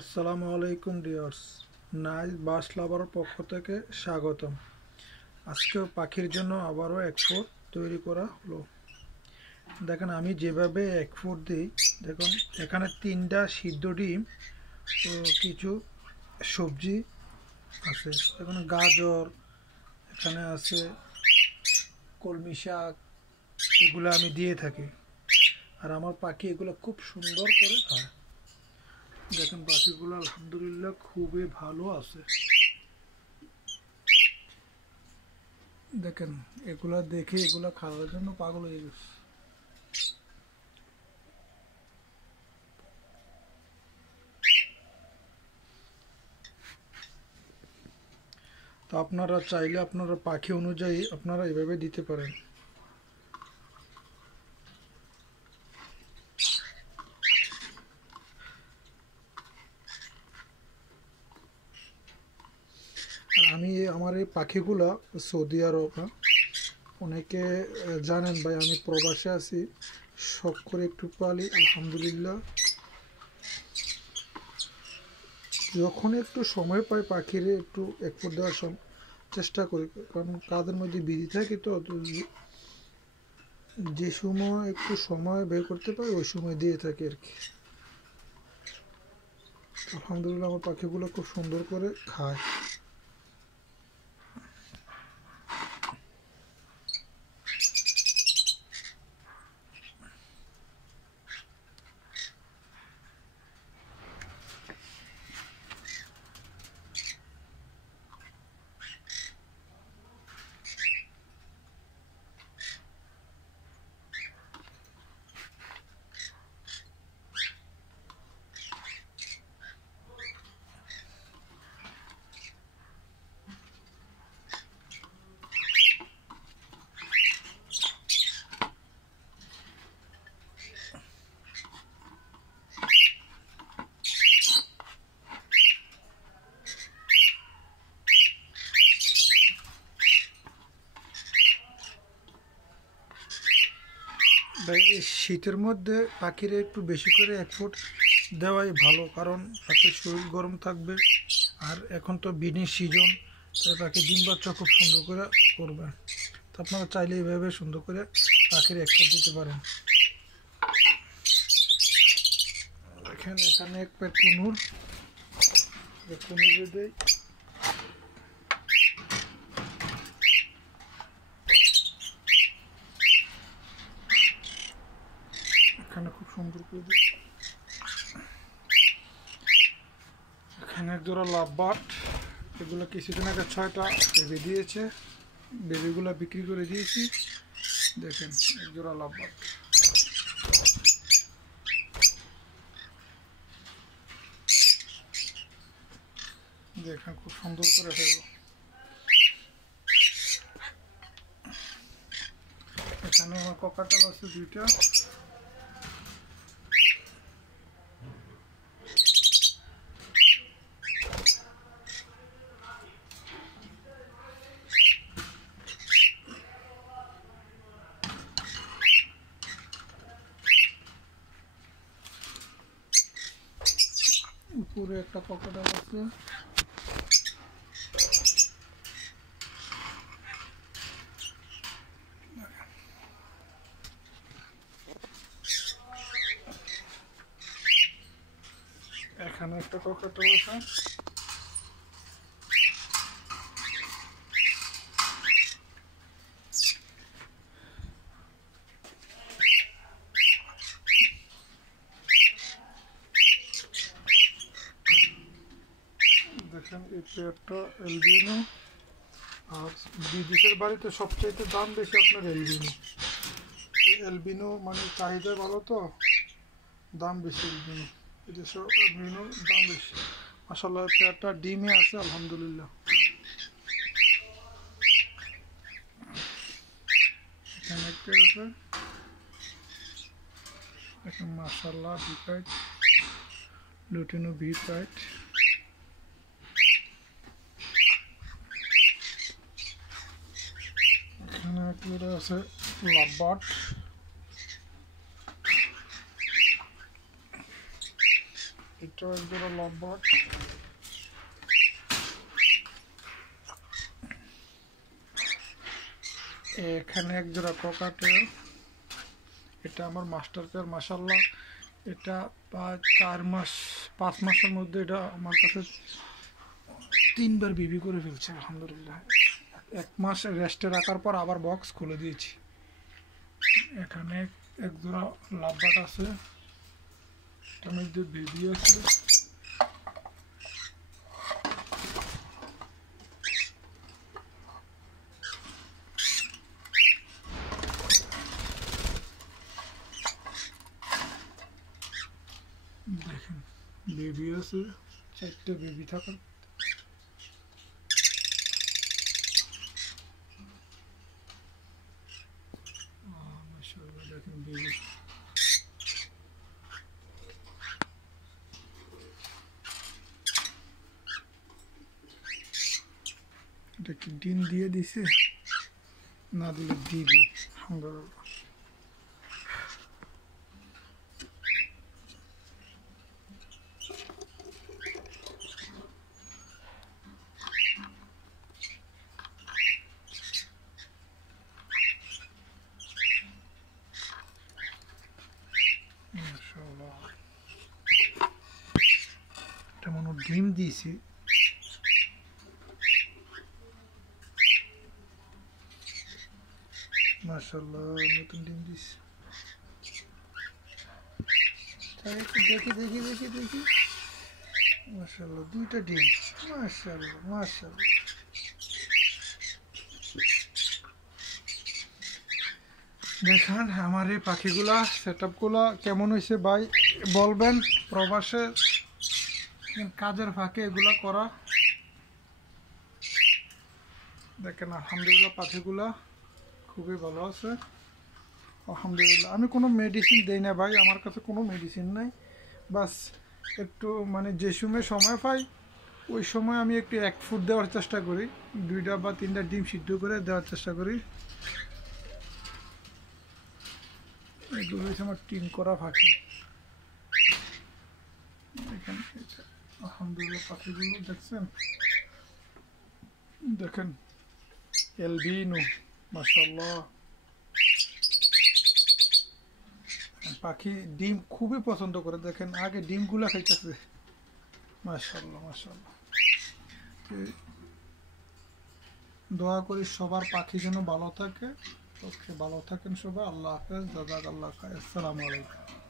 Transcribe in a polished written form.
আসসালামু আলাইকুম dears, nice বাস লাভার পক্ষ থেকে স্বাগতম। আজকেও পাখির জন্য আবারও এক ফুড তৈরি করা হলো। দেখেন আমি যেভাবে এক ফুড দিই, দেখুন এখানে 3টা সিদ্ধ ডিম ও কিছু সবজি আছে। এখানে গাজর, এখানে আছে কলমি শাক, এগুলো আমি দিয়ে থাকি। আর আমার পাখি এগুলো খুব সুন্দর করে খায়। দেখেন পাখিগুলো আলহামদুলিল্লাহ খুবই ভালো আছে। দেখেন এগুলা দেখে এগুলা খাওয়ার জন্য পাগল হয়ে গেছে। তো আপনারা চাইলে আপনারা পাখি অনুযায়ী আপনারা এভাবে দিতে পারেন। আর আমি আমার এই পাখিগুলা সৌদি আরব, অনেকে জানেন ভাই আমি প্রবাসে আছি, শখ করে একটু পালি আলহামদুলিল্লাহ। যখন একটু সময় পাই পাখিরে একটু একটু দেওয়ার চেষ্টা করি, কারণ কাজের মধ্যে বিজি থাকি। তো যে সময় একটু সময় বের করতে পারি ওই সময় দিয়ে থাকি আর কি। আলহামদুলিল্লাহ আমার পাখিগুলো খুব সুন্দর করে খায়। ভাই এই শীতের মধ্যে পাখির একটু বেশি করে এক ফুট দেওয়াই ভালো, কারণ পাখির শরীর গরম থাকবে। আর এখন তো বিনির সিজন, তাই পাখি ডিম বাচ্চা খুব সুন্দর করে করবে। তো আপনারা চাইলে এইভাবে সুন্দর করে পাখির এক ফুট দিতে পারেন। এখানে এক প্যাট কুনুরে দেয়। এখানে খুব সুন্দর করে দিই। এখানে এক জোড়া লাভ বাট, এগুলো কিছুদিন আগে 6টা বেবি দিয়েছে, বেবিগুলো বিক্রি করে দিয়েছি। দেখেন এক জোড়া লাভ বাট। দেখেন খুব সুন্দর করে ফেলবো। এখানে আমার ককাটাল আছে 2টা। উপরে একটা ককাটাল আছে। এখানে একটা ককাটাল আছে। দেখেন এই পেয়ারটা এলবিনো। আর বিদেশের বাড়িতে সবচাইতে দাম বেশি আপনার এলবিনো। এলবিনো মানে চাহিদা ভালো, তো দাম বেশি এলবিনো। বিদেশে এলবিনোর দাম বেশি। মাশাআল্লাহ পেয়ারটা ডিমে আছে আলহামদুলিল্লাহ। এখানে একটা আছে, দেখেন মাশাআল্লাহ বিপাইট লুটিনো বিপাইট। এখানে একটা আছে লাভবার্ড। এটাও এক জোড়া লাভবার্ড। এখানে এক জোড়া ককাটেল। এটা আমার মাস্টার পেয়ার, মাশাআল্লাহ। এটা 5 মাসের মধ্যে এটা আমার কাছে 3বার বিবি করে ফেলছে আলহামদুলিল্লাহ। 1 মাস রেস্টে রাখার পর আবার বক্স খুলে দিয়েছি। এখানে এক জোড়া লাভবার্ড আছে, এটার মধ্যে বেবি আছে। দেখেন বেবি আছে, 4টে বেবি থাকার। মাশাআল্লাহ দেখেন বেবি। এটা কি ডিম দিয়ে দিছে? না দিলে দিবে আলহামদুলিল্লাহ। মাশাআল্লাহ এটা মনে হয় ডিম দিয়েছে। মাশাআল্লাহ নতুন ডিম দিয়েছে। দেখি দেখি দেখি দেখি, মাশাআল্লাহ 2টা ডিম। মাশাআল্লাহ মাশাআল্লাহ। দেখেন আমার এই পাখিগুলা সেটআপগুলা কেমন হয়েছে ভাই বলবেন। প্রবাসে কাজের ফাঁকে এগুলা করা। দেখেন আলহামদুলিল্লাহ পাখিগুলা খুবই ভালো আছে আলহামদুলিল্লাহ। আমি কোনো মেডিসিন দেই না ভাই, আমার কাছে কোনো মেডিসিন নাই। বাস একটু মানে যে সময় পাই ওই সময় আমি একটু Eiggfood দেওয়ার চেষ্টা করি, 2টা বা 3টা ডিম সিদ্ধ করে দেওয়ার চেষ্টা করি। এগুলো হচ্ছে আমার টিম করা পাখি। দেখেন আলহামদুলিল্লাহ পাখিগুলো দেখছেন, দেখেন এলবিনো মাশাআল্লাহ। পাখি ডিম খুবই পছন্দ করে, দেখেন আগে ডিমগুলা খাইতেছে। মাশাআল্লাহ মাশাআল্লাহ। দোয়া করি সবার পাখি যেন ভালো থাকে। ওকে ভালো থাকেন সবাই। আল্লাহ হাফেজ। জাযাকাল্লাহ খাইর। আসসালামু আলাইকুম।